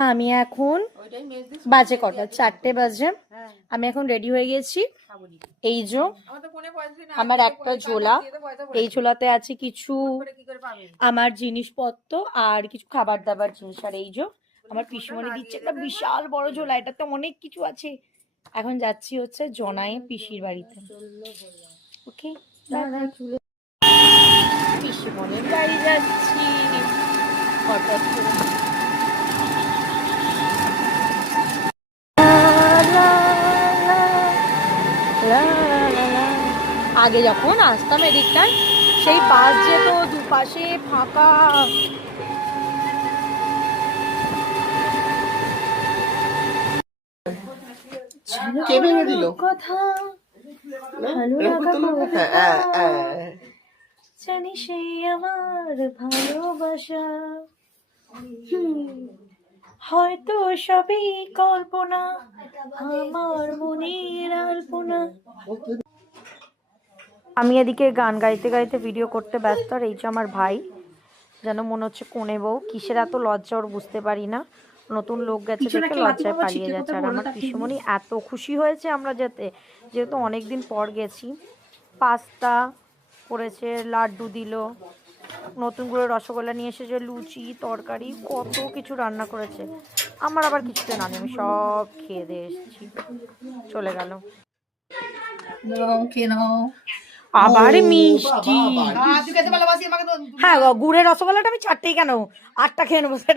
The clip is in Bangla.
আমি এখন বাজে কটা 4টে বাজে। আমি এখন রেডি হয়ে গেছি। এই যে আমার একটা ঝোলা, এই ঝোলাতে আছে কিছু আমার জিনিসপত্র আর কিছু খাবার দাবার জিনিস। আর এই যে আমার পিসিমণি দিচ্ছে একটা বিশাল বড় ঝোলা, এটাতে অনেক কিছু আছে। এখন যাচ্ছি হচ্ছে জনায়ে পিসির বাড়িতে। ওকে, পিসিমণির বাড়ি যাচ্ছি হঠাৎ করে। আগে যখন আসতাম এদিকটায় সেই বাস যেত, দুপাশে ফাঁকা। কে ভেঙে দিল কথা ভালো লাগা কথা জানি সেই আমার ভালোবাসা। হয়তো সবই কল্পনা, আমার মনের আলপনা। আমি এদিকে গান গাইতে গাইতে ভিডিও করতে ব্যস্ত। আর এই যে আমার ভাই, যেন মনে হচ্ছে কোনে বউ, কিসের এত লজ্জা ওর বুঝতে পারি না। নতুন লোক গেছে দেখে লজ্জায় পালিয়ে যাচ্ছে। আর আমার পিসিমণি এত খুশি হয়েছে আমরা যেহেতু অনেকদিন পর গেছি। পাস্তা করেছে, লাড্ডু দিল, নতুন করে রসগোল্লা নিয়ে এসেছে, লুচি তরকারি কত কিছু রান্না করেছে। আমার আবার কিছুতে না, আমি সব খেয়ে দিয়ে এসেছি, চলে গেল। আবার মিষ্টি, হ্যাঁ গুড়ের রসগোল্লাটা আমি 4টেই কেন 8টা খেয়ে নেবো সেটা।